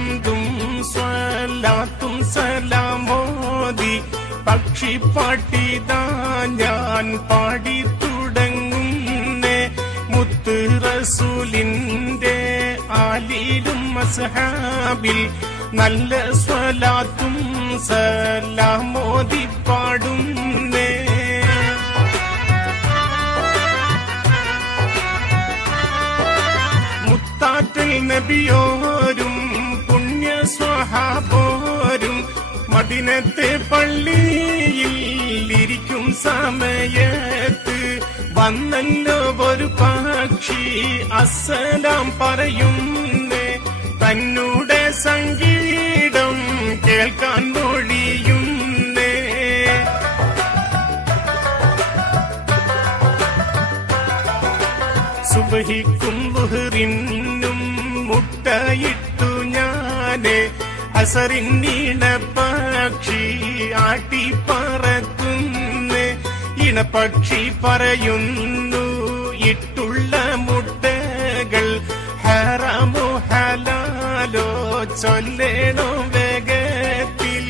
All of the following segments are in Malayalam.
ഹംദും സ്വലാത്തും സലാമോദി പക്ഷിപ്പാട്ടിതാ ഞാൻ പാടി തുടങ്ങുന്നേ. മുത്ത് റസൂലിന്റെ ആലിലും അസ്ഹാബിൽ നല്ല സ്വലാത്തും സലാമോദി പാടുന്നേ. മുത്താറ്റൽ നബിയോരും പുണ്യ സ്വഹാബോരും മദീനത്തെ പള്ളിയിൽ ഇരിക്കും സമയത്ത് വന്നല്ലോ ഒരു പക്ഷി അസ്സലാം പറയുന്നേ. തന്നൂടെ സംഗീതം കേൾക്കാൻ മൊഴിയുന്നേ. സുബഹിക്കും ളുഹ്റിനും മുട്ടയിട്ടു ഞാന് അസറിനീണപ്പക്ഷി ആട്ടി പറക്കുന്നു. ഇണപക്ഷി പറയുന്നു ഇട്ടുള്ള മുട്ടകൾ ഹറാമോ ഹലാലോ ചൊല്ലേണോ വേഗത്തിൽ.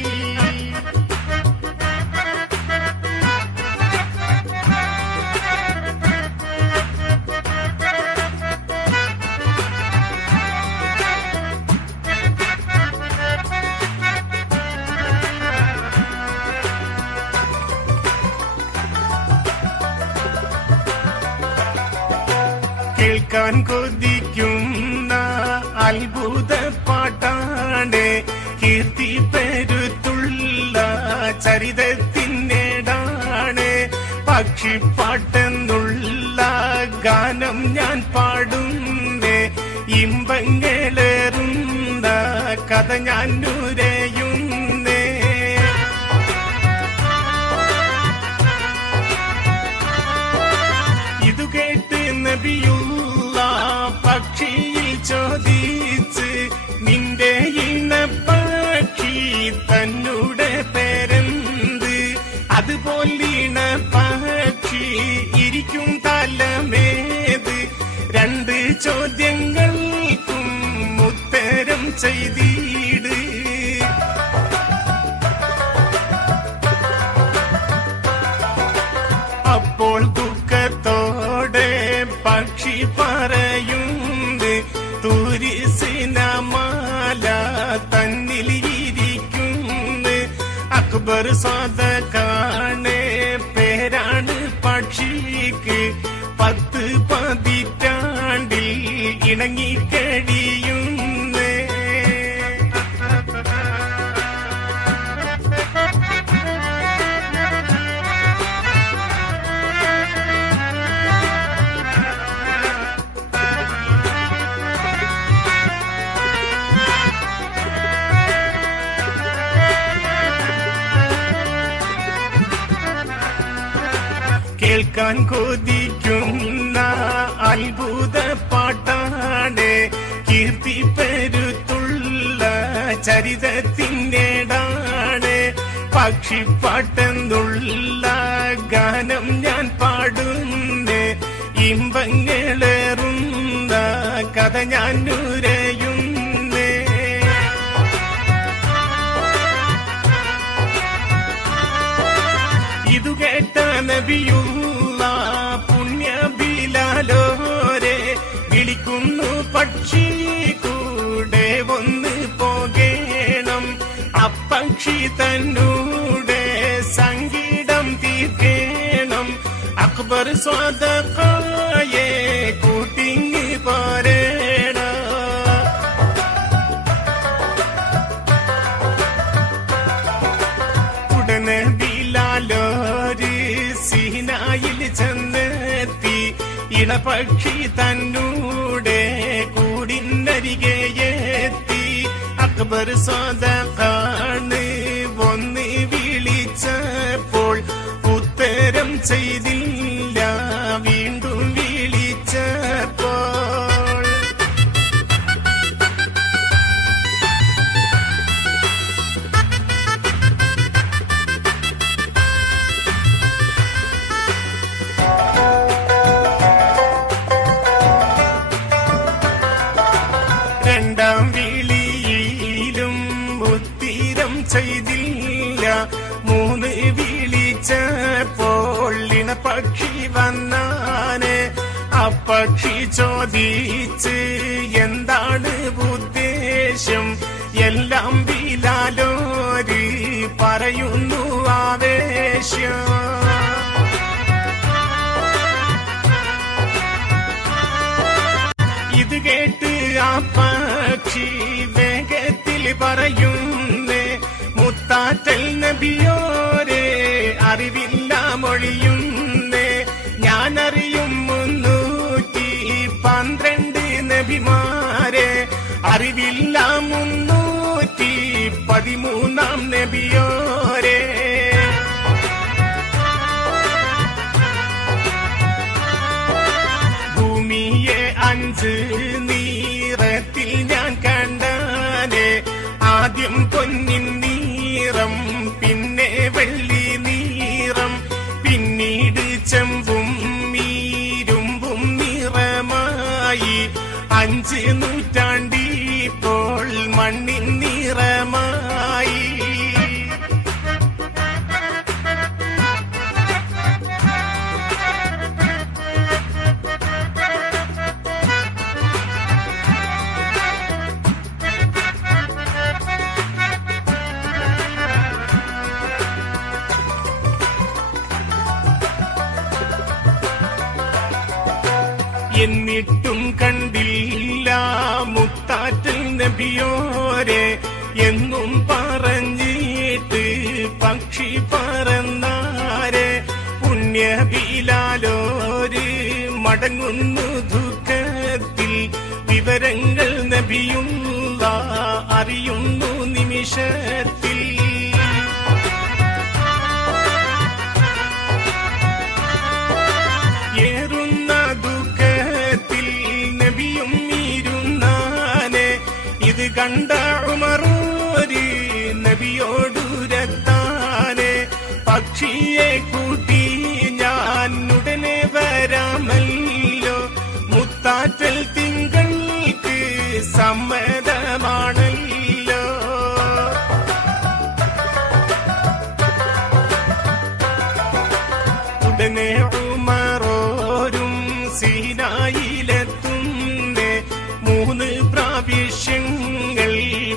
കേൾക്കാൻ കൊതിക്കുന്ന അത്ഭുത പാട്ടാണ്, കീർത്തി പെരുത്തുള്ള ചരിതത്തിനേടാണ്. പക്ഷിപ്പാട്ടെന്നുള്ള ഗാനം ഞാൻ പാടുന്നേ. ഇമ്പങ്ങളേറുന്ന കഥ ഞാൻ നുരയുന്നേ. ഇതു കേട്ട് നബിയുള്ള പക്ഷിയിൽ ചോദിച്ച് നിന്റെ ഇണപ്പക്ഷി തന്നൂടെ പേരെന്ത്? അതുപോലെ ഇണപ്പക്ഷി ഇരിക്കും തലമേത്? രണ്ട് ചോദ്യങ്ങൾക്കും ഉത്തരം ചെയ്തിട്. അപ്പോൾ ദുഃഖത്തോടെ പക്ഷി പറയുന്നത് തുരിസിനമാല തന്നിൽ ഇരിക്കുന്നു. അക്ബർ സാദഖാണ് പേരാണ് പക്ഷിക്ക്. 10 പതിറ്റാണ്ടിൽ ഇണങ്ങിക്കഴിയുന്നു. കേൾക്കാൻ കൊതിക്കുന്ന അത്ഭുത പാട്ടാണ്, കീർത്തി പെരുത്തുള്ള ചരിതത്തിനേടാണ്. പക്ഷിപ്പാട്ടെന്നുള്ള ഗാനം ഞാൻ പാടുന്നേ. ഇമ്പങ്ങളേറുന്ന കഥ ഞാൻ നുരയുന്നേ. ഇതു കേട്ട നബിയുള്ള പുണ്യ ബിലാലോരെ വിളിക്കുന്നു പക്ഷി കൂടെ ഒന്ന് പോകേണം. അപ്പക്ഷി തന്നൂടെ സംഗീതം തീർക്കേണം. അക്ബർ സ്വാദഖായെ കൂട്ടിങ്ങി പോരേണം. ഉടനെ ബിലാലോര് സീനായിൽ ചെന്നെത്തി. ഇണപക്ഷി തന്നൂടെ കൂടിനരികെ എത്തി. അക്ബർ സ്വാദഖാണ് ഒന്ന് വിളിച്ചപ്പോൾ ഉത്തരം ചെയ്തില്ല. വീണ്ടും വിളിച്ചപ്പോൾ രണ്ടാം വിളിയിൽ പക്ഷി വന്നാനെ. അപ്പക്ഷി ചോദിച്ച് എന്താണ് ഉദ്ദേശം, എല്ലാം ബിലാലോര് പറയുന്നു ആവേശം. ഇത് കേട്ട് ആ പക്ഷി വേഗത്തിൽ പറയുന്നേ, മുത്താറ്റൽ നബിയോരെ അറിവില്ല മൊഴിയുന്നേ. ഞാനറിയും 312 നബിമാരെ, അറിവില്ല 313 നബിയോരെ. ഭൂമിയെ 5 നിറത്തിൽ ഞാൻ കണ്ടാനെ. ആദ്യം പൊന്നിൻ നിറം, പിന്നെ വെള്ളി നിറം, പിന്നീട് ചെമ്പും ഇരുമ്പും നിറമായി. 5 നൂറ്റാണ്ടിപ്പോൾ മണ്ണിൻ നിറമായി. എന്നിട്ടും കണ്ടില്ല മുത്താറ്റൽ നബിയോരെ, എന്നും പറഞ്ഞിട്ട് പക്ഷി പറന്നാരെ. പുണ്യ ബിലാലോര് മടങ്ങുന്നു ദുഃഖത്തിൽ, വിവരങ്ങൾ നബിയുള്ള അറിയുന്നു നിമിഷത്തിൽ. ഏറുന്ന ദുഃഖത്തിൽ നബിയും ഇരുന്നാനെ. ഇത് കണ്ട ഉമറോര് നബിയോടുരത്താനെ. പക്ഷിയെ കൂട്ടി ഞാൻ ഉടനെ വരാമല്ലോ, മുത്താറ്റൽ തിങ്കൾക്ക് സമ്മതമാണല്ലോ. ഉടനെ ഉമറോരും സീനായിലെത്തുന്നേ. 3 പ്രാവശ്യങ്ങൾ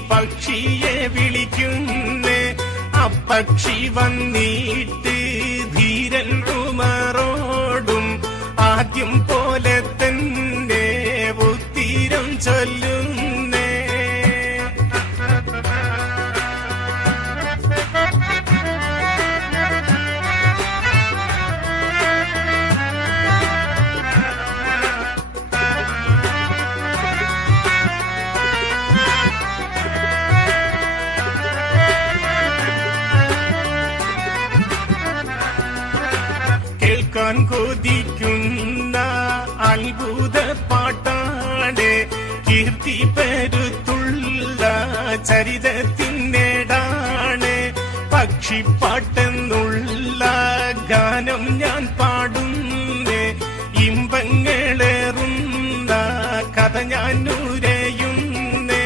പക്ഷിയെ വിളിക്കുന്നേ. അപ്പക്ഷി വന്നിട്ട് ധീരൻ ഉമറോടും ആദ്യം പോലെ തന്നെ ഉത്തരം ചൊല്ലുന്നേ. കേൾക്കാൻ കൊതിക്കുന്ന അത്ഭുത പാട്ടാണ്, കീർത്തി പെരുത്തുള്ള ചരിതത്തിനേടാണ്. പക്ഷിപ്പാട്ടെന്നുള്ള ഗാനം ഞാൻ പാടുന്നേ. ഇമ്പങ്ങളേറുന്ന കഥ ഞാൻ ഉരയുന്നേ.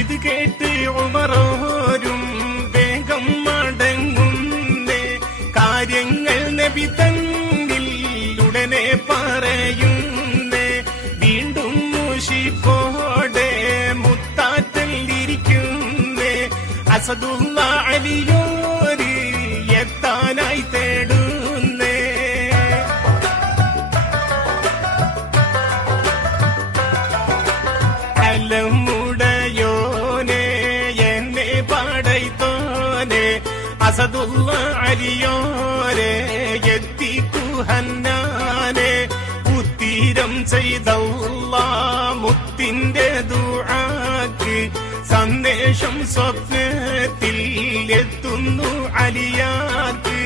ഇത് കേട്ട് ഉമറോരും വേഗം മടങ്ങുന്നേ. കാര്യങ്ങൾ നബി തന്നിൽ ഉടനെ പറയുന്നേ. വീണ്ടും മുഷിപ്പോടെ മുത്താറ്റൽ ഇരിക്കുന്നേ. അസദുള്ള അലിയോര് എത്താനായി തേടുന്നേ. അലമുടയോനെ എന്നെ പടൈത്തോനെ, അസദുള്ള അലിയോരെ എത്തിക്കുഹന്നാനെ. ഉത്തീരം ചെയ്തല്ല മുത്തിന്റെ ദുആക്ക്, സന്ദേശം സ്വപ്നത്തിൽ എത്തുന്നു അലിയാർക്ക്.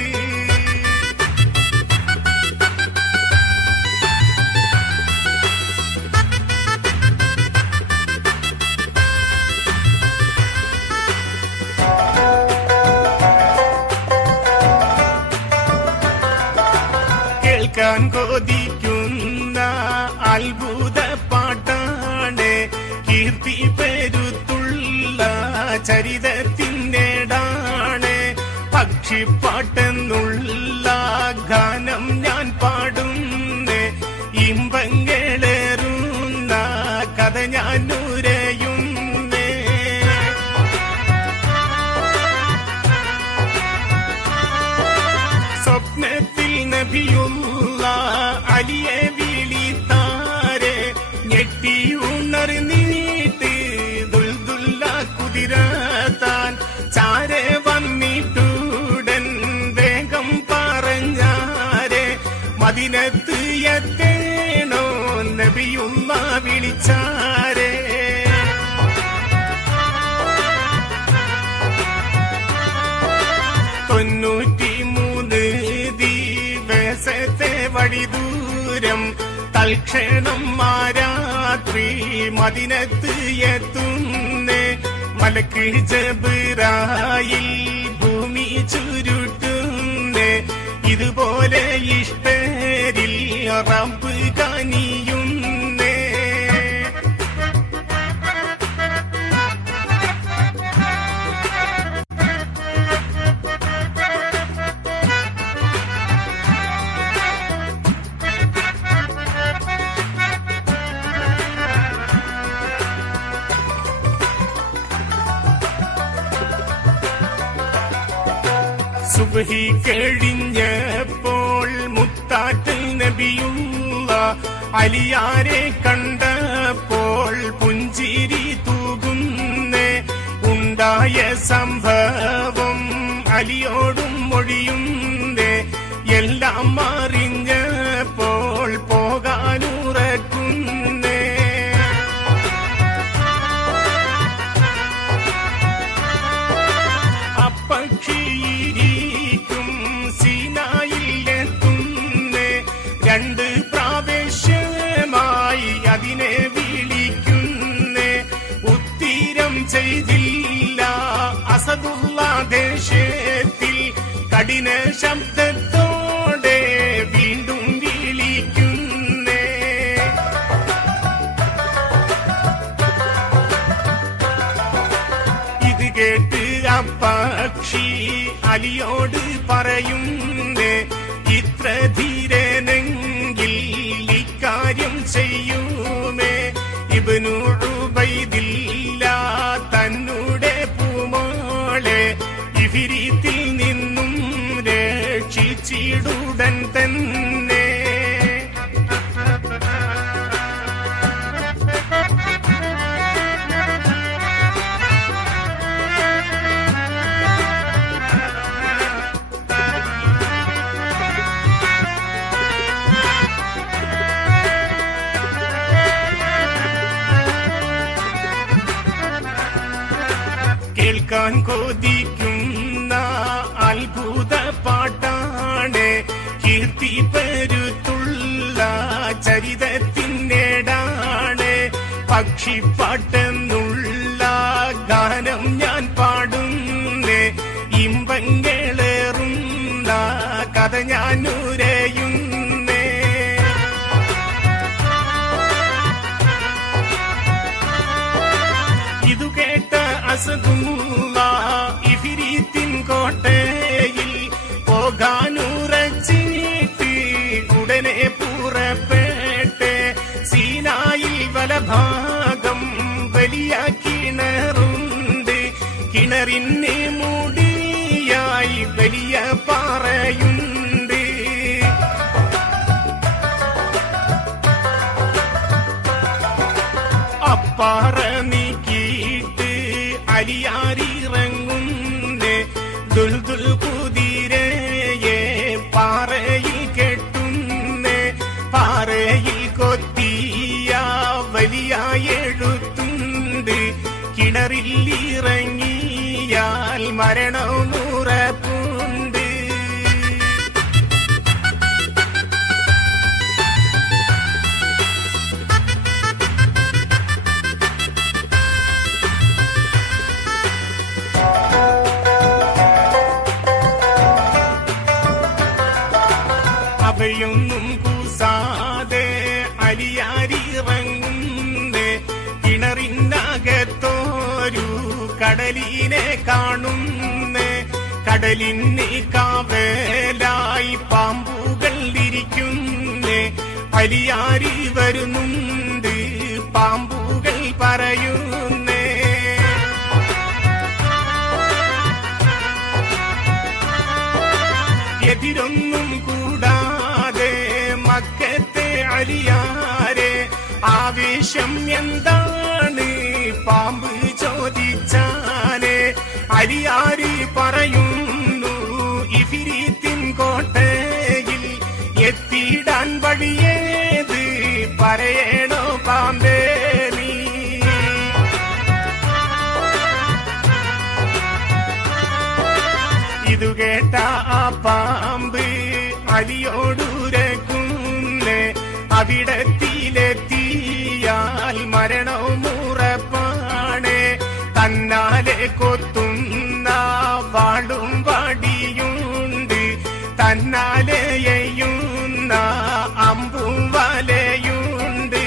കേൾക്കാൻ കൊതിക്കുന്ന അത്ഭുത പാട്ടാണ്, കീർത്തി പെരുത്തുള്ള ചരിതത്തിൻ ഞാനുരയുന്നേ. സ്വപ്നത്തിൽ നബിയുള്ള അലിയെ വിളിത്താരെ ഞെട്ടി ഉണർന്നിട്ട് ദുൽദുല്ല കുതിരത്താൻ ചാരെ വന്നിട്ടുടൻ വേഗം പറഞ്ഞാരെ മദീനത്ത് എത്തേണോ നബിയുള്ള വിളിച്ചാരെ. 93 ദിവസത്തെ വഴിദൂരം തൽക്ഷണം മാരാത്രി മദീനത്ത് എത്തുന്നേ. മലക്ക് ജബ്രായിൽ ഭൂമി ചുരുട്ടുന്നേ. ഇതുപോലെ ഇഷ്ടരിൽ റബ്ബ് കനിയുന്നേ. സുബ്ഹി കഴിഞ്ഞപ്പോൾ മുത്താറ്റ് നബിയുള്ള അലിയാരെ കണ്ടപ്പോൾ പുഞ്ചിരി തൂകുന്നേ. ഉണ്ടായ സംഭവം അലിയോടും മൊഴിയുന്നേ. എല്ലാം അറിഞ്ഞപ്പോൾ പോകാനുറക്കുന്നേ. അപ്പക്ഷിയിരിക്കും സീനായിലെത്തുന്നേ. 2 പ്രാവശ്യമായി അതിനെ വിളിക്കുന്നേ. ഉത്തരം ചെയ്തില്ല അസദുള്ള ദേശത്തിൽ. കഠിന ശബ്ദത്തോടെ വീണ്ടും വിളിക്കുന്നേ. ഇത് കേട്ട് പക്ഷി അലിയോട് പറയുന്നേ. ഇത്ര ധീരനെങ്കിൽ ഇക്കാര്യം ചെയ്യുമേ. ഇബ്നു ഉബൈദില്ല തന്നുടെ പൂമോളെ ഇഫ്രീത്തിൽ നിന്നും രക്ഷിച്ചിടുടൻ തന്നെ. കേൾക്കാൻ കൊതിക്കുന്ന അത്ഭുത പാട്ടാണ്. കീർത്തി പരുത്തുള്ള ചരിതത്തിനേടാണ്. പക്ഷിപ്പാട്ടെന്നുള്ള ഗാനം ഞാൻ പാടുന്നേ. ഇമ്പങ്ങളേറുന്ന കഥ ഞാൻ ഉരയുന്നേ. ഇതു കേട്ട അസദുള്ള ഇഫ്രീത്തിൻ കോട്ടയിൽ പോകാനുറച്ചിട്ട് ഉടനെ പുറപ്പെട്ട് സീനായിൽ വലഭാഗം വലിയ കിണറുണ്ട്. കിണറിന് മുടിയായി വലിയ പാറയുണ്ട്. അപ്പാറ നീക്കിയിട്ട് അലിയാരിറങ്ങുന്നേ. ദുൽദുൽ കുതിരയെ പാറയിൽ കെട്ടുന്നേ. പാറയിൽ കൊത്തിയ വലിയ എഴുത്തുണ്ട്. കിണറിൽ ഇറങ്ങിയാൽ മരണമുറപ്പുണ്ട്. അവയൊന്നും കൂസാതെ അലിയാരിറങ്ങുന്നേ. കിണറിനകത്തോരു കടലിനെ കാണുന്നേ. കടലിന് കാവലായി പാമ്പുകൾ ഇരിക്കുന്നേ. അലിയാരി വരുന്നുണ്ട് പാമ്പുകൾ പറയുന്നേ. എതിരൊന്നും കൂടാതെ മക്കത്തെ അലിയാരെ ആവേശം എന്താണ് പാമ്പ് ചോദിച്ചാനെ. അലിയാരി പറയുന്നു ഇഫിരീത്തിൻ കോട്ടയിൽ എത്തിയിടാൻ വഴിയേത് പറയണോ പാമ്പേ നീ. ഇതു കേട്ട ആ പാമ്പ് അലിയോടുരക്കുന്നേ. അവിടത്തിലെത്തിയാൽ മരണവും ഉറപ്പാണ്. തന്നാലെ കൊത്തുന്ന വാളും വടിയുണ്ട്, തന്നാലെ എയ്യുന്ന അമ്പും വലയുണ്ട്.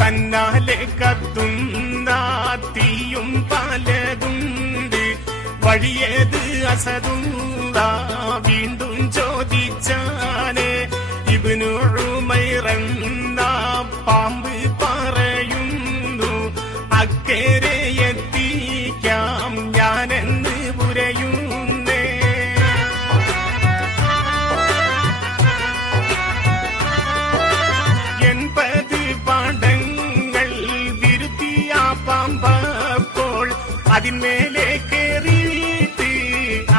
തന്നാലെ കത്തുന്ന തീയും പലതുണ്ട്. വഴിയേത് അസദുള്ള വീണ്ടും ചോദിച്ചാനെ. ഇബ്നു ഉമൈറെന്ന പാമ്പ് പറയുന്നു അക്കരെ എത്തിക്കാം ഞാനെന്ന് പുരയുന്നേ. പാമ്പപ്പോൾ അതിന്മേലെ കേറിയിട്ട്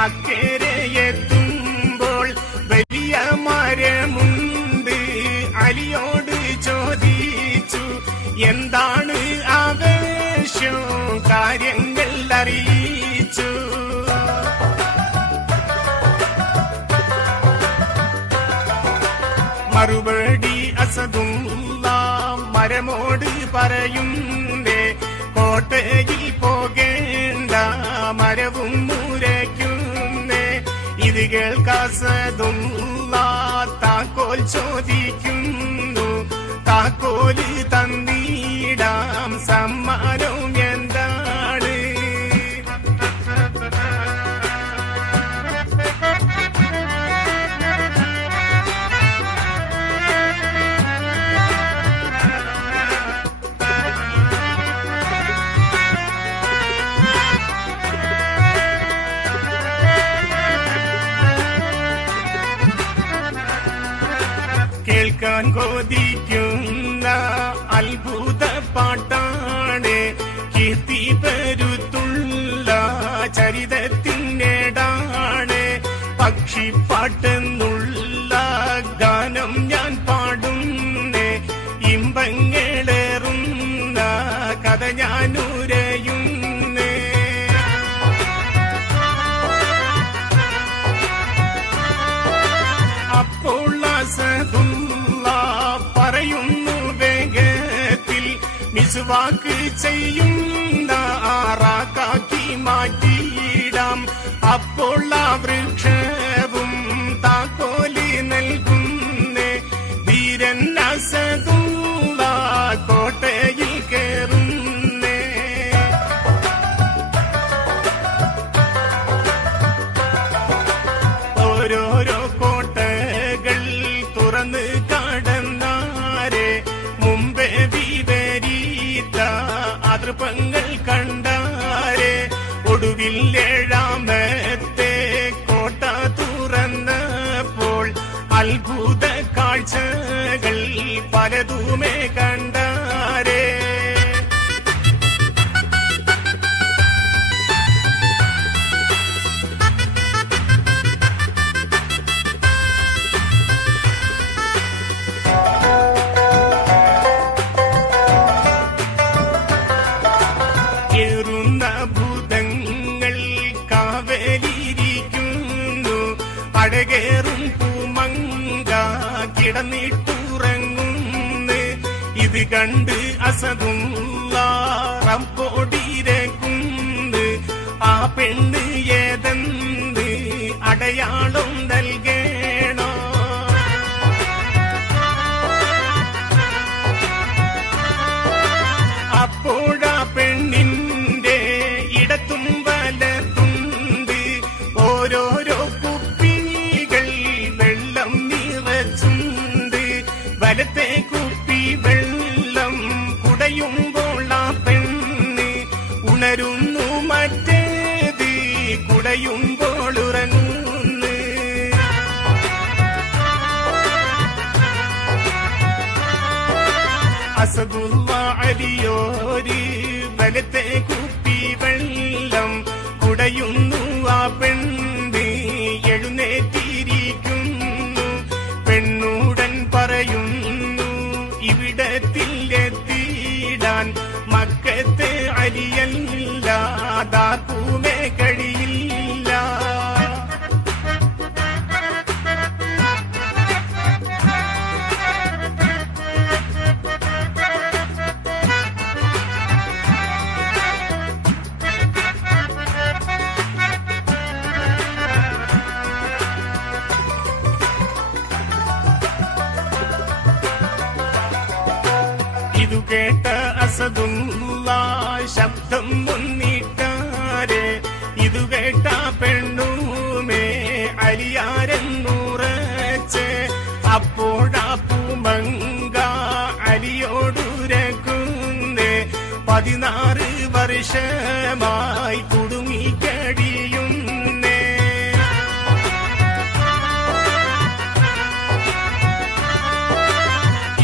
അക്കരെ എത്തുമ്പോൾ വലിയ മരമുണ്ട്. അലിയോട് ചോദിച്ചു എന്താണ് ആവേശം, കാര്യങ്ങൾ അറിയിച്ചു. മറുപടി അസദുള്ള മരമോട് പറയുന്നേ. കോട്ടയിൽ പോകേണ്ട മരവും മുരയ്ക്കുന്നേ. ഇത് കേൾക്കാസദുള്ള താക്കോൽ ചോദിക്കുന്നു. താക്കോല് തന്നിടാം, സമ്മാനവും എന്താണ്? കേൾക്കാൻ കൊതിക്കുന്ന അത്ഭുത പാട്ടാണ്. കീർത്തി പെരുത്തുള്ള ചരിതത്തിനേടാണ്. പക്ഷിപ്പാട്ടെന്നുള്ള ഗാനം ഞാൻ പാടുന്നേ. ഇമ്പങ്ങളേറുന്ന കഥ ഞാൻ ഉരയുന്നേ. അപ്പോൾ അസദുള്ള പറയുന്നു വേഗത്തിൽ മിസ്വാക്ക് ചെയ്യുന്ന ആറാക്കാക്കി മാറ്റിയിടാം. അപ്പോൾ ആ വൃക്ഷവും താക്കോല് നൽകുന്നേ. ധീരൻ അസദുള്ള കോട്ടയിൽ കേറുന്നേ. ഓരോരോ കോട്ടകൾ തുറന്ന് കടന്നാരെ മുമ്പേ വിപരീത അതൃപ്പങ്ങൾ കണ്ടാരെ. ഒടുവിൽ ഏഴാമത്തെ കോട്ട തുറന്നപ്പോൾ അത്ഭുത കാഴ്ചകൾ പലതുമേ കണ്ടാരെ. ഏറുന്ന ഭൂതങ്ങൾ കാവലിരിക്കുന്നു. അഴകേറും പൂമങ്ക കിടന്നിട്ടുറങ്ങുന്നു. ഇത് കണ്ട് അസദുള്ള റബ്ബോടിരക്കുന്നു. ആ പെണ്ണ് ഏതെന്ന് അടയാളം നൽകേ ഓരോരോ കുപ്പികൾ വെള്ളം നിറച്ചുണ്ട്. വലത്തെ കുപ്പി വെള്ളം കുടയുമ്പോൾ ആ പെണ്ണ് ഉണരുന്നു, മറ്റേത് കുടയുമ്പോൾ ഉറങ്ങുന്നു. അസദുള്ള അലിയോര് വലത്തെ കുപ്പി വെള്ളം കുടയുന്നു, ആ പെണ്ണ് എഴുന്നേറ്റിരിക്കുന്നു. പെണ്ണുടൻ പറയുന്നു, ഇവിടത്തിൽ എത്തിയിടാൻ മക്കത്തെ അലിയല്ലാതാക്കുമേ കഴിയില്ല. ഇതു കേട്ട അസദുള്ള ശബ്ദം മുന്നിട്ടാരെ, ഇതു കേട്ട പെണ്ണുമേ അലിയാരെന്നുറച്ച്. അപ്പോഴാ പൂമങ്ക അലിയോടുരക്കുന്നേ, 16 വർഷമായി കുടുങ്ങിക്കഴിയുന്നേ.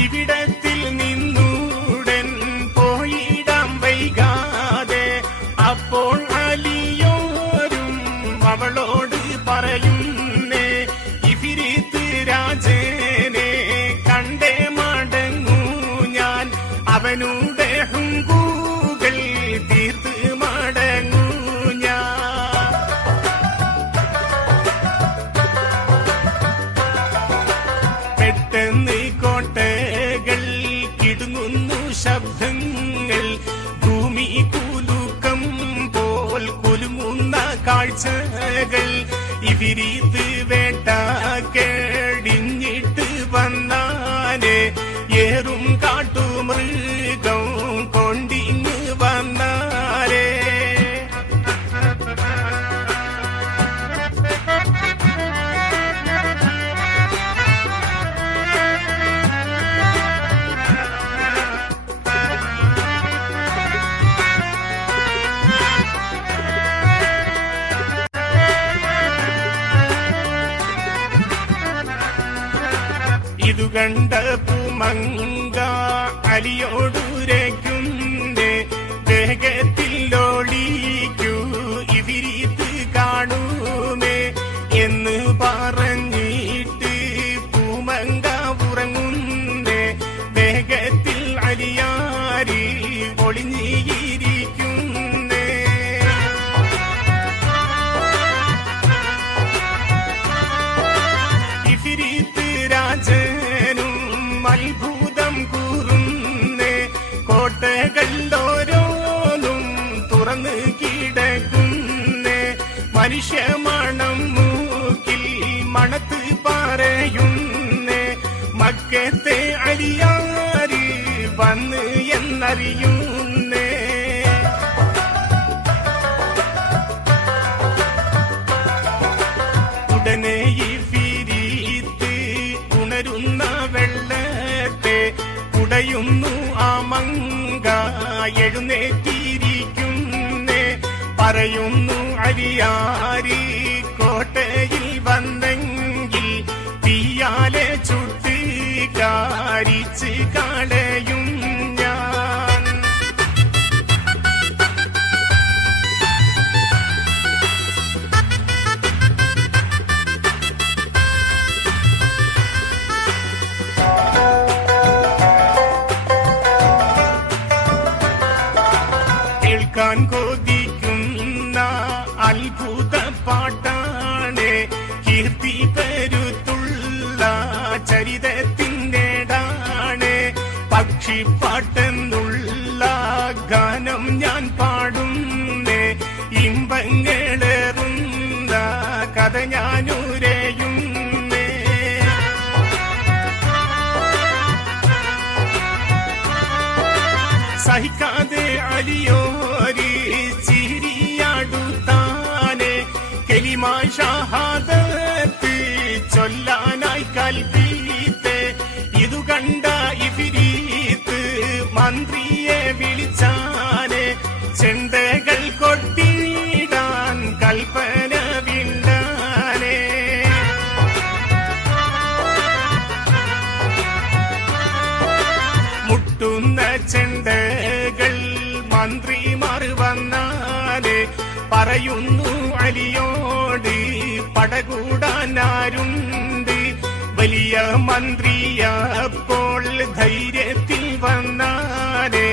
ഇവിടത്തിൽ നിന്നുടൻ പോയിടാം വൈകാതെ. അപ്പോൾ അലിയോരും അവളോട് പറയുന്നേ, ഇഫിരിത്ത് രാജനെ കണ്ടേ മടങ്ങൂ ഞാൻ, അവനുടെ ഹുങ്കൂകൾ തീർത്ത് മടങ്ങൂ ഞാൻ. പെട്ടെന്ന് കോട്ടകൾ കിടുങ്ങുന്നു, ശബ്ദങ്ങൾ ഭൂമി കുലുക്കം പോൽ കുലുങ്ങുന്ന കാഴ്ചകൾ. ഇവരീത് വേട്ട കേടിഞ്ഞിട്ട് വന്നാനെ, ഏറും കാട്ടുമൃഗം കൊണ്ടിങ്ങ് വന്നാരേ. ഇതു കണ്ട പൂമങ്ക അലിയോടുരയ്ക്കുന്നേ, വേഗത്തിൽ ഓടിക്കൂ ഇവരീത്ത് കാണുമേ എന്ന് പറഞ്ഞിട്ട് പൂമങ്ക ഉറങ്ങുന്നേ. വേഗത്തിൽ അലിയാരി ഒളിഞ്ഞിരിക്കുന്നേ. ഇഫിരിത്ത് രാജനും അത്ഭുതം കൂറുന്നേ, കോട്ടകൾ ഓരോന്നും തുറന്ന് കിടക്കുന്നേ. മനുഷ്യമണം മൂക്കിൽ മണത്ത് പറയുന്നേ, മക്കത്തെ അലിയാര് വന്ന് എന്നറിയുന്നേ. ഉടനെ ഇഫിരിത്ത് ഉണരുന്ന വെള്ളത്തെ കുടയുന്നു, ആ മങ്ക എഴുന്നേറ്റിരിക്കുന്നേ. പറയുന്നു, അലിയാര് കോട്ടയിൽ വന്നെങ്കിൽ തീയാലെ ചുട്ട് കാരിച്ച് കളയും ഞാൻ. കേൾക്കാൻ കൊതിക്കുന്ന അത്ഭുത പാട്ടാണ്, കീർത്തി പെരുത്തുള്ള ചരിതത്തിൻ്റെടാണ്. പക്ഷിപ്പാട്ടെന്നുള്ള ഗാനം ഞാൻ പാടുന്നേ, ഇമ്പങ്ങളേറുന്ന കഥ ഞാനുരയുന്നേ. സഹിക്കാതെ അലിയോര് ചിരിയാടുത്താനെ, കെലിമായി ഷഹാദത്ത് ചൊല്ലാനായി കൽപ്പിത്തെ. ഇതു കണ്ട ഇഫ്രീത്ത് മന്ത്രിയെ വിളിച്ചാനെ. ചെണ്ടകൾ കൊട്ടിടാൻ കൽപ്പന വിണ്ടാനെ. മുട്ടുന്ന ചെണ്ടകൾ മന്ത്രിമാർ വന്നാലെ. പറയുന്നു അലിയോട് പടകൂടാനാരുണ്ട്. വലിയ മന്ത്രിയപ്പോൾ ധൈര്യത്തിൽ വന്നാലെ.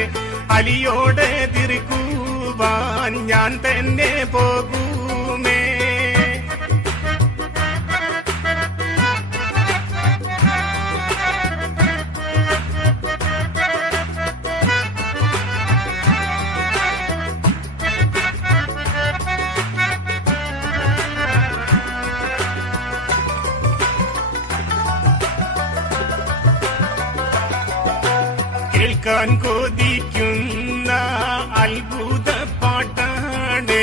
അലിയോട് എതിർക്കുവാൻ ഞാൻ തന്നെ പോകുമേ. കേൾക്കാൻ കൊതിക്കുന്ന അത്ഭുത പാട്ടാണ്.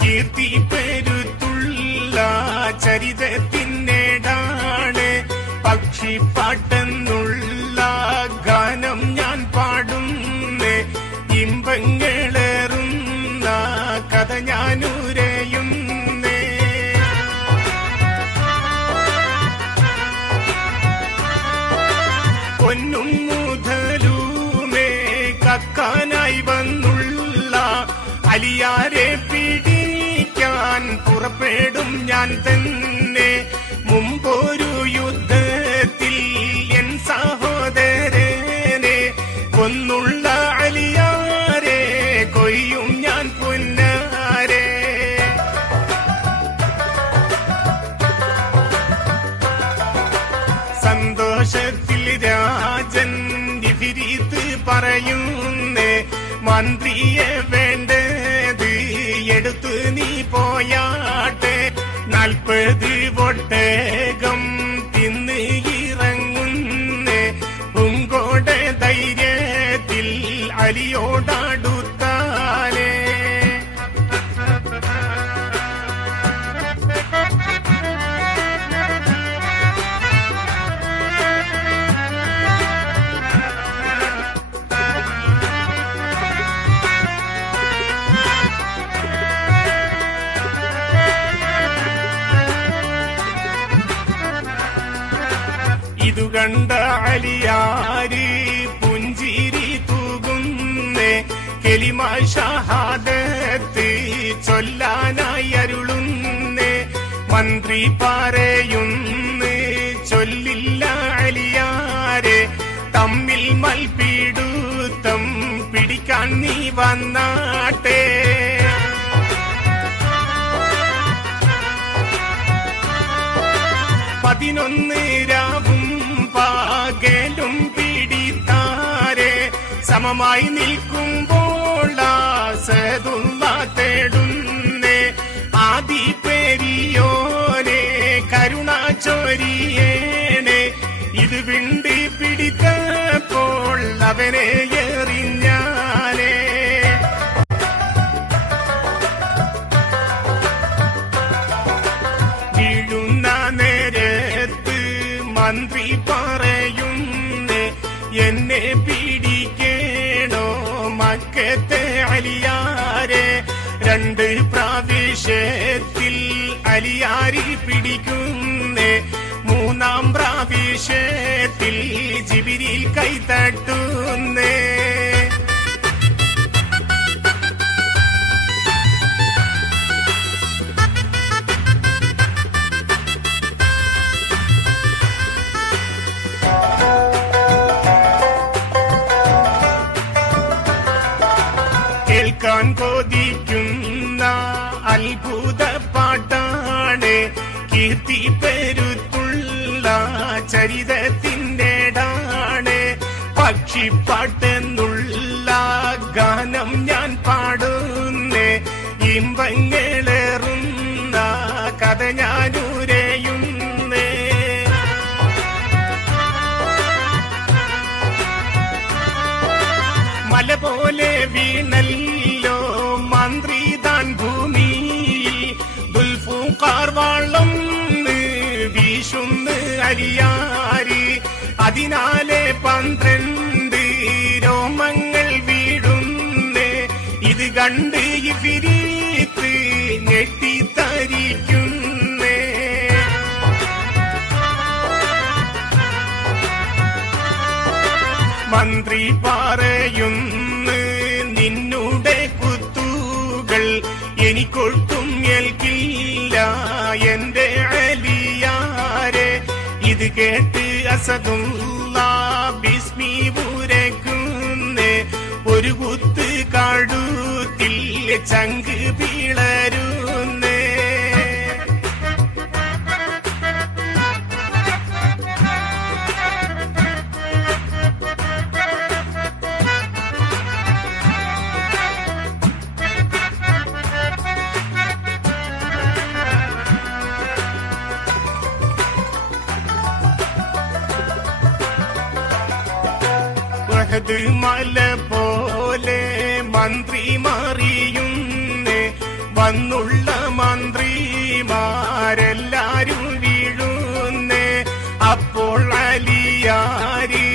കീർത്തി പെരുത്തുള്ള ചരിതത്തിനേടാണ്. പക്ഷിപ്പാട്ടെന്നുള്ള ഗാനം ഞാൻ പാടുന്നേ. ഇമ്പങ്ങളേറുന്ന കഥ ഞാനുരയുന്നേ. പൊന്നും മുതലുമേ കക്കാനായി വന്നുള്ള അലിയാരെ പിടിക്കാൻ പുറപ്പെടും ഞാൻ തന്നെ. മുമ്പൊരു യുദ്ധത്തിൽ എൻ സഹോദരനെ കൊന്നുള്ള അലിയാരെ കൊയ്യും ഞാൻ പുന്നാരെ. സന്തോഷത്തിൽ രാജൻ ഇഫ്രീത്ത് പറയുന്നേ. മന്ത്രിയെ വേണ്ടത് എടുത്തു നീ പോയാട്ടെ. 40 ഒട്ടകം തിന്ന് ഇറങ്ങുന്നേ. പൂങ്കോടെ ധൈര്യത്തിൽ അലിയോടടുത്താലേ. ഇതു കണ്ട അലിയാര് പുഞ്ചിരി തൂകുന്നേ. കെലിമ ഷഹാദത്ത് ചൊല്ലാനായി അരുളുന്നേ. മന്ത്രി പറയുന്നേ ചൊല്ലില്ല അലിയാരെ. തമ്മിൽ മൽപ്പിടുത്തം പിടിക്കാൻ നീ വന്നാട്ടെ. പതിനൊന്ന് രാവും പകലും പിടിത്താരെ. സമമായി നിൽക്കുമ്പോൾ സദുള്ള തേടുന്നേ. ആദി പെരിയോനെ കരുണ ചൊരിയേനെ. ഇത് വിണ്ടി പിടിത്തപ്പോൾ അവനെ എറിഞ്ഞാലേ. വീഴുന്ന നേരത്ത് മന്ത്രി പറയുന്നേ. എന്നെ പിടിക്കേണോ മക്കത്തെ അലിയാരെ. 2 പ്രാവശ്യത്തിൽ അലിയാരി പിടിക്കുന്നേ. 3-ാം പ്രാവശ്യത്തിൽ ജിബ്രീൽ കൈതട്ടുന്നേ. കേൾക്കാൻ കൊതിക്കുന്ന അത്ഭുത പാട്ടാണ്. കീർത്തി പെരുത്തുള്ള ചരിതത്തിൻ്റെടാണ്. പക്ഷിപ്പാട്ടെന്നുള്ള ഗാനം ഞാൻ പാടുന്നേ. ഇമ്പങ്ങളേറുന്ന കഥ ഞാനുരയുന്നേ. മല പോലെ വീണല്ലോ മന്ത്രി താൻ ഭൂമിയിൽ. ദുൽഫുഖാർ വാളം വീശുന്ന് അലിയാര്. അതിനാലെ 12 രോമങ്ങൾ വീഴുന്നേ. ഇത് കണ്ട് ഇഫ്രീത്ത് ഞെട്ടിത്തരിക്കുന്നേ. മന്ത്രി പറയുന്നു നിന്നുടെ കുത്തുകൾ എനിക്കൊട്ടും ഏൽക്കില്ല എന്റെ അലിയാരെ. ഇത് കേട്ട് അസദുള്ള ബിസ്മി ഉരക്കുന്നേ. ഒരു കുത്ത് കഴുത്തിൽ ചങ്ക് പിളരുന്നേ. മല പോലെ മന്ത്രി മറിയുന്നേ. വന്നുള്ള മന്ത്രിമാരെല്ലാരും വീഴുന്നേ. അപ്പോൾ അലിയാര്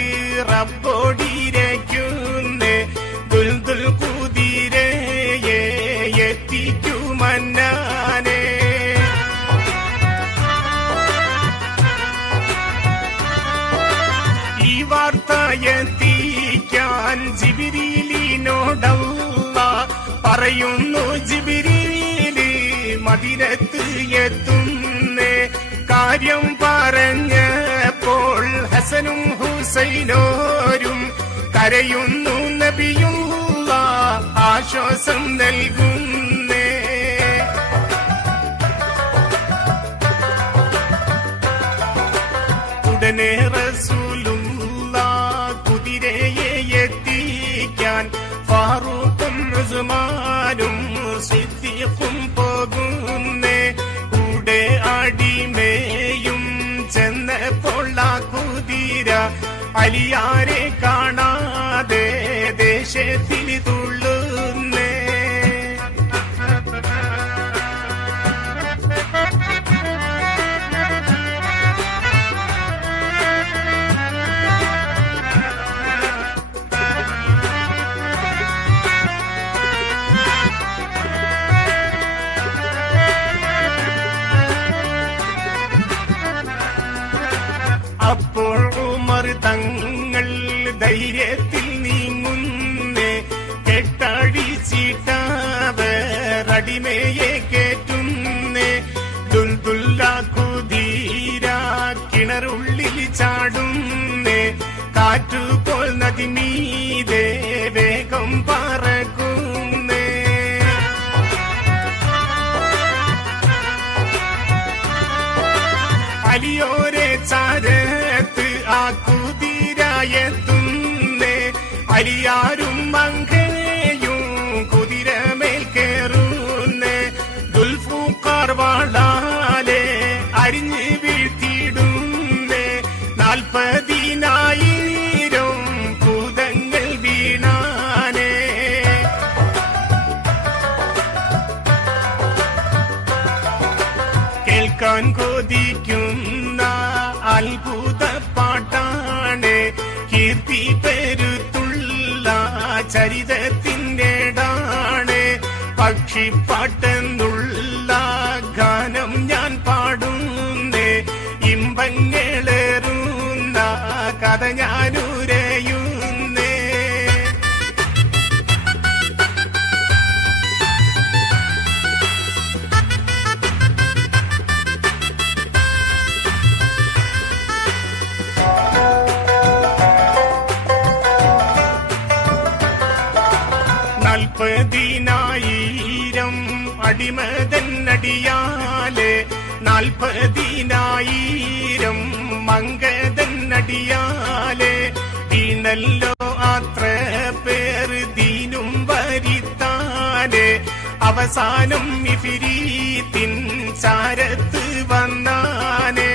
റബ്ബോടിരയ്ക്കുന്നേ. ദുൽദുൽ കുതിരയെ എത്തിക്കുമന്നാനെ. ഈ വാർത്ത എത്തിക്കാൻ ജിബ്രീലിനോടല്ല പറയുന്നു. ജിബ്രീല് മദീനത്ത് എത്തുന്നേ. കാര്യം പറഞ്ഞപ്പോൾ ഹസനും ഹുസൈനോരും കരയുന്നു. നബിയുള്ള ആശ്വാസം നൽകുന്നേ. ഉടനെ റസൂലും കുതിരയെ എത്തിക്കാൻ ഫാറൂഖും ഉസ്മാനും സിദ്ദീഖും പോകുന്നേ. കൂടെ അടിമേയും ചെന്നപ്പോൾ ആ കുതിര അലിയാരെ കാണാതെ ദേശത്തിൽ തുള്ളുന്നേ. അപ്പോൾ ഉമർ തങ്ങൾ ധൈര്യത്തിൽ നീങ്ങുന്നേ. കെട്ടഴിച്ചിട്ടവരടിമയെ കേറ്റുന്നേ. ദുൽദുല്ല കുതിര കിണറുള്ളിൽ ചാടുന്നേ. കാറ്റുപോൽ നദി മീതെ വേഗം പറക്കുന്നേ. അലിയോരെ ചാരത്ത് ആ കുതിരയെത്തുന്നേ. അലിയാരും മങ്കയും കുതിരമേൽ കേറുന്നേ. ദുൽഫുഖാർ വാളാലെ അരിഞ്ഞ് വീഴ്ത്തിയിടുന്നേ. 40,000 ഭൂതങ്ങൾ വീണാനേ. കേൾക്കാൻ കൊതിക്കുന്ന അത്ഭുത പാട്ടാണ്. കീർത്തി പെരുത്തുള്ള ചരിതത്തിന്റെ ാണ്. പക്ഷിപ്പാട്ടെന്നുള്ള ഗാനം ഞാൻ പാടുന്നേ. ഇമ്പങ്ങളേറുന്ന കഥ ഞാനുരയുന്നേ. നാൽപ്പതിനായിരം അടിമതന്നടിയാലെ. 40,000 മങ്കതന്നടിയാലെ. വീണല്ലോ അത്ര പേർ ദീനും വരുത്താനെ. അവസാനം ഇഫ്രീത്തിൻ ചാരത്ത് വന്നാനേ.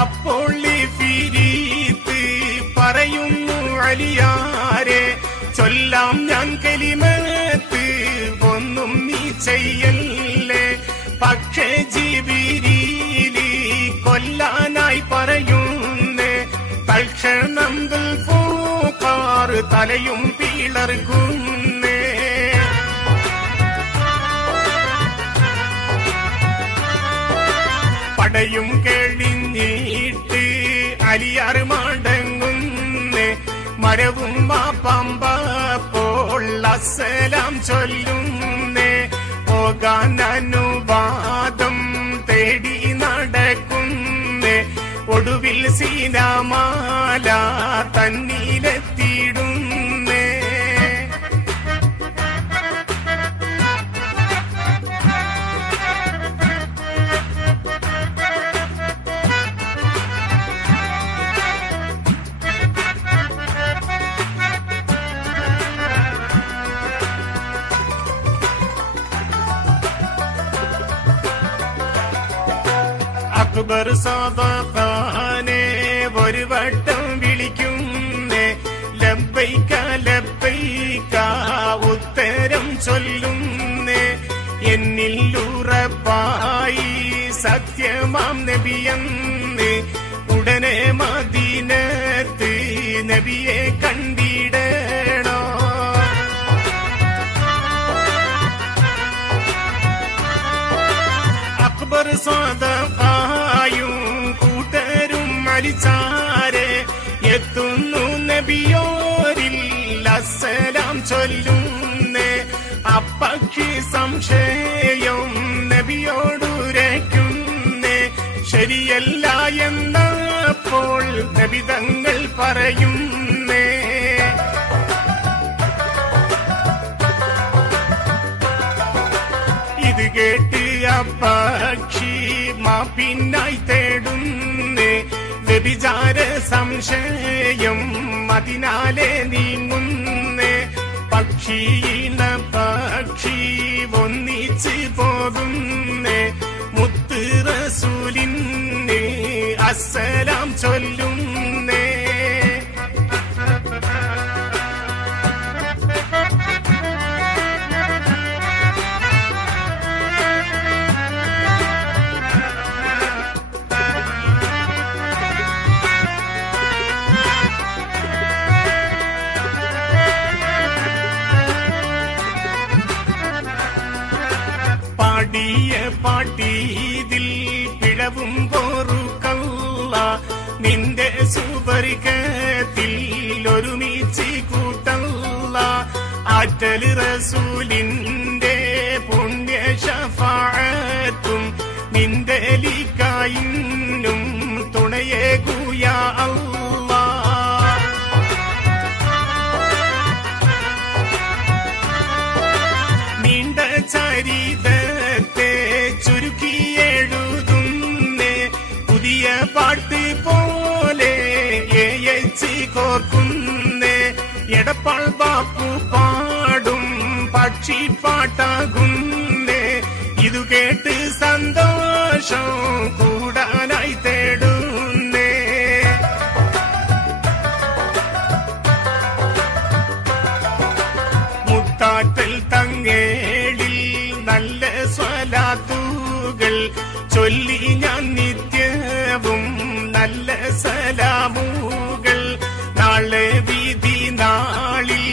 അപ്പോൾ ഇഫ്രീത്ത് പറയുന്നു അലിയാരെ ചൊല്ലാം ഞാൻ കലിമ ചെയ്യല്ലേ. പക്ഷേ ജിബിരീലി കൊല്ലാനായി പറയുന്നേ. തൽക്ഷണം ദുൽഖാർ തലയും പിളർക്കുന്നേ. പടയും കഴിഞ്ഞിട്ട് അലിയാർ മടങ്ങുന്നേ. മരവും പമ്പപ്പോൾ അസ്സലാം ചൊല്ലുന്നേ. പോകാൻ അനുവാദം തേടി നടക്കുന്നേ. ഒടുവിൽ സീനാമാല തന്നിലെത്തിയിടുന്നേ. അക്ബർ സാദാനെ ഒരു വട്ടം വിളിക്കുന്നേ. ലബ്ബൈക ലബ്ബൈക ഉത്തരം ചൊല്ലുന്നേ. എന്നിൽ ഉറപ്പായി സത്യമാം നബിയെന്ന്. ഉടനെ മദീനത്ത് നബിയെ കണ്ടിടണോ. അക്ബർ സാദായും കൂട്ടരും മരിച്ചാരെ എത്തുന്നു നബിയോരിൽ അസ്സലാം ചൊല്ലുന്നേ. അപ്പക്ഷി സംശയം നബിയോടുരയ്ക്കുന്നേ. ശരിയല്ല എന്നപ്പോൾ നബി തങ്ങൾ പറയുന്നേ. ഇത് കേട്ട് അപ്പക്ഷി മാപ്പിനായി തേടുന്നേ. വ്യഭിചാര സംശയം അതിനാലെ നീങ്ങുന്നേ. പക്ഷീണ പക്ഷി ഒന്നിച്ച് പോകുന്നേ. മുത്ത് റസൂലിന് അസ്സലാം ചൊല്ലുന്നേ. പാടിയ പാട്ടീതിൽ പിഴവും പോറുക്കല്ല. നിന്റെ സുവർഗത്തിൽ ഒരുമിച്ച് കൂട്ടല്ല. ആറ്റൽ റസൂലിന്റെ പുണ്യ ശഫാഅത്തും നിന്റെ ലിക്കായിന്നും തുണയേകുയ അല്ലാ. നീണ്ട ചരിതത്തെ ചുരുക്കിയെഴുതുന്നേ. പുതിയ പാട്ട് പോലെ ഏയച്ച് കോർക്കുന്നേ. എടപ്പാൾ ബാപ്പു പാടും പക്ഷിപ്പാട്ടാകുന്നേ. ഇതു കേട്ട് സന്തോഷം കൂടാനായി തേടുന്നേ. മുത്താറ്റൽ തങ്ങേളിൽ നല്ല സ്വലാത്തുകൾ ചൊല്ലി ഞാൻ നിത്യവും നല്ല സലാമുകൾ. നാളെ വിധി നാളിൽ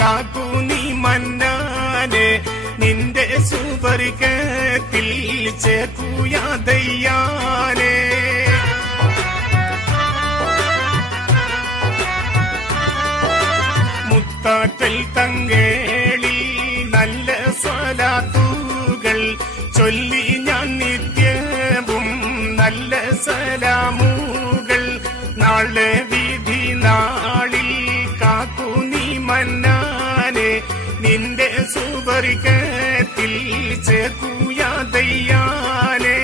കാക്കുനി മന്നാനെ. നിന്റെ സുവർഗത്തിൽ ചേർക്കുയാതയ്യാനെ. മുത്താറ്റൽ തങ്ങേളിൽ നല്ല സ്വലാത്തുകൾ ചൊല്ലി ഞാൻ നിത്യവും നല്ല സലാമുകൾ. നാളെ വിധി നാളിൽ കാക്കുനി മന്നാനെ. നിന്റെ സുവർഗത്തിൽ ചേർക്കുയാതയ്യാനെ.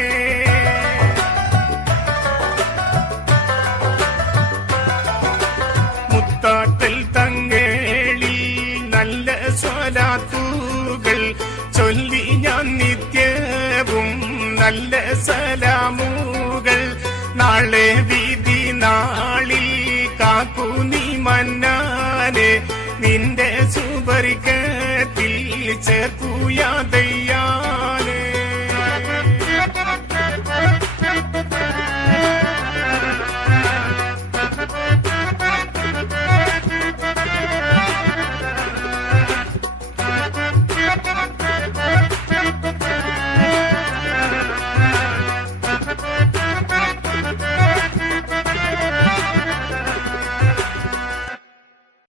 മുത്താറ്റൽ തങ്ങേളിൽ നല്ല സ്വലാത്തുകൾ ചൊല്ലി ഞാൻ നിത്യവും നല്ല സലാമുകൾ. നാളെ വിധി നാളിൽ കാക്കുനി മന്നാനെ. നിന്റെ സുവർഗത്തിൽ ചേർക്കു